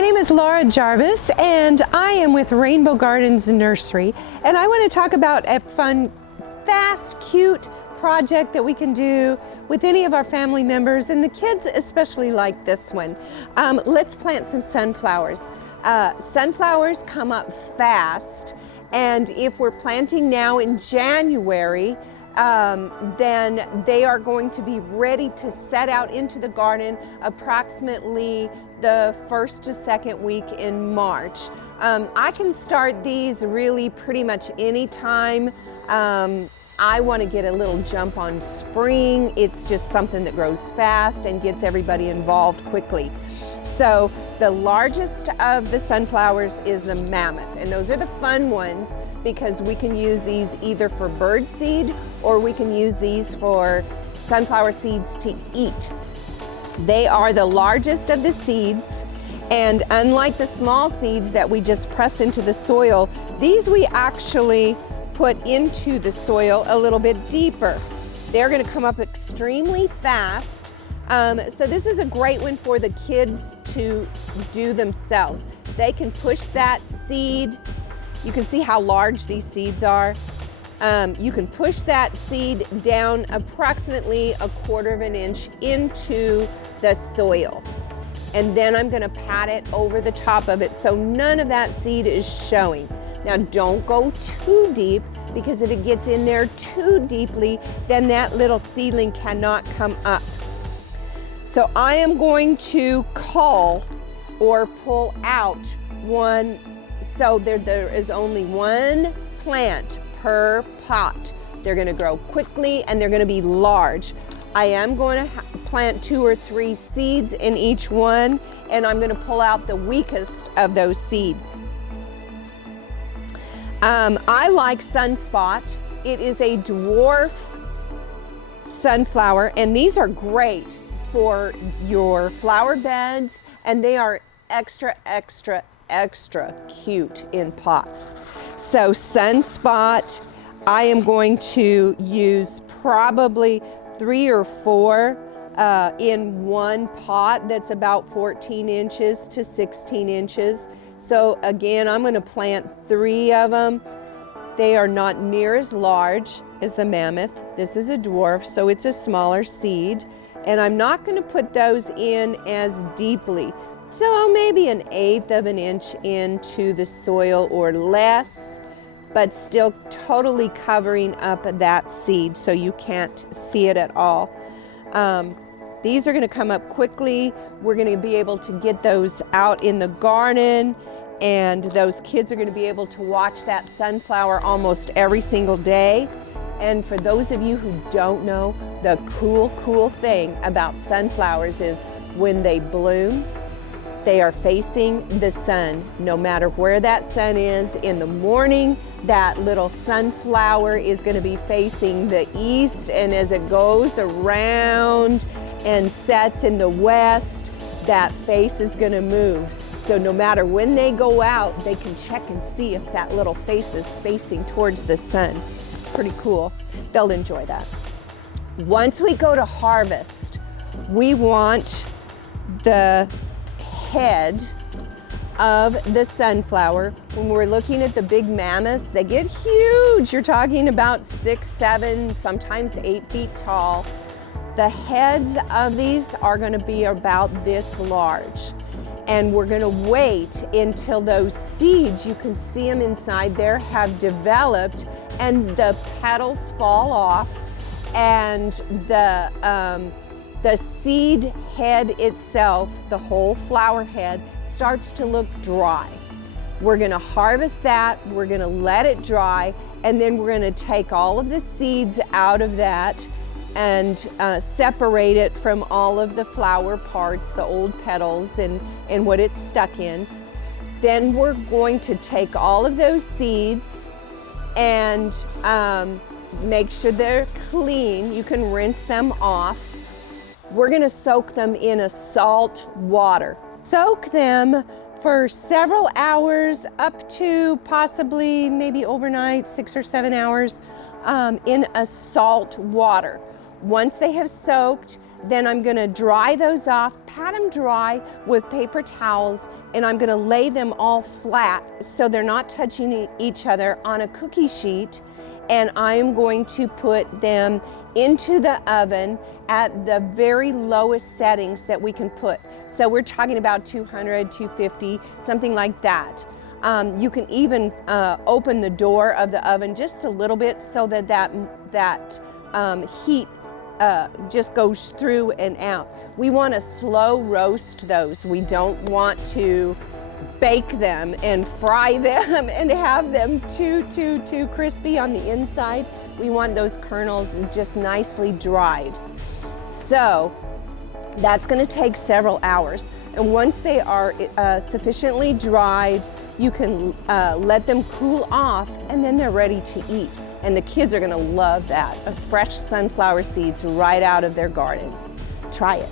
My name is Laura Jarvis and I am with Rainbow Gardens Nursery, and I want to talk about a fun, fast, cute project that we can do with any of our family members, and the kids especially like this one. Let's plant some sunflowers. Sunflowers come up fast, and if we're planting now in January, then they are going to be ready to set out into the garden approximately the first to second week in March. I can start these really pretty much any time. I want to get a little jump on spring. It's just something that grows fast and gets everybody involved quickly. So the largest of the sunflowers is the mammoth, and those are the fun ones because we can use these either for bird seed or we can use these for sunflower seeds to eat. They are the largest of the seeds, and unlike the small seeds that we just press into the soil, these we actually put into the soil a little bit deeper. They're going to come up extremely fast. So this is a great one for the kids to do themselves. They can push that seed. You can see how large these seeds are. You can push that seed down approximately 1/4 of an inch into the soil. And then I'm going to pat it over the top of it so none of that seed is showing. Now don't go too deep, because if it gets in there too deeply, then that little seedling cannot come up. So I am going to cull or pull out one, so there is only one plant per pot. They're going to grow quickly and they're going to be large. I am going to plant 2 or 3 seeds in each one, and I'm going to pull out the weakest of those seeds. I like Sunspot. It is a dwarf sunflower, and these are great for your flower beds, and they are extra cute in pots. So Sunspot, I am going to use probably 3 or 4 in one pot that's about 14 inches to 16 inches. So again, I'm going to plant 3 of them. They are not near as large as the mammoth. This is a dwarf, so it's a smaller seed. And I'm not going to put those in as deeply. So maybe 1/8 of an inch into the soil or less, but still totally covering up that seed so you can't see it at all. These are going to come up quickly. We're going to be able to get those out in the garden, and those kids are going to be able to watch that sunflower almost every single day. And for those of you who don't know, the cool thing about sunflowers is when they bloom, they are facing the sun. No matter where that sun is in the morning, that little sunflower is going to be facing the east, and as it goes around and sets in the west, that face is going to move. So no matter when they go out, they can check and see if that little face is facing towards the sun. Pretty cool. They'll enjoy that. Once we go to harvest, we want the head of the sunflower. When we're looking at the big mammoths, they get huge. You're talking about 6, 7, sometimes 8 feet tall. The heads of these are going to be about this large. And we're going to wait until those seeds, you can see them inside there, have developed, and the petals fall off, and the seed head itself, the whole flower head, starts to look dry. We're going to harvest that, we're going to let it dry, and then we're going to take all of the seeds out of that and separate it from all of the flower parts, the old petals and what it's stuck in. Then we're going to take all of those seeds and make sure they're clean. You can rinse them off. We're going to soak them in a salt water. Soak them for several hours, up to possibly maybe overnight, 6 or 7 hours in a salt water. Once they have soaked, Then I'm gonna dry those off, pat them dry with paper towels, and I'm gonna lay them all flat so they're not touching each other on a cookie sheet. And I'm going to put them into the oven at the very lowest settings that we can put. So we're talking about 200, 250, something like that. You can even open the door of the oven just a little bit so that heat just goes through and out. We want to slow roast those. We don't want to bake them and fry them and have them too crispy on the inside. We want those kernels just nicely dried. So that's going to take several hours. And once they are sufficiently dried, you can let them cool off, and then they're ready to eat. And the kids are going to love that. Fresh sunflower seeds right out of their garden. Try it.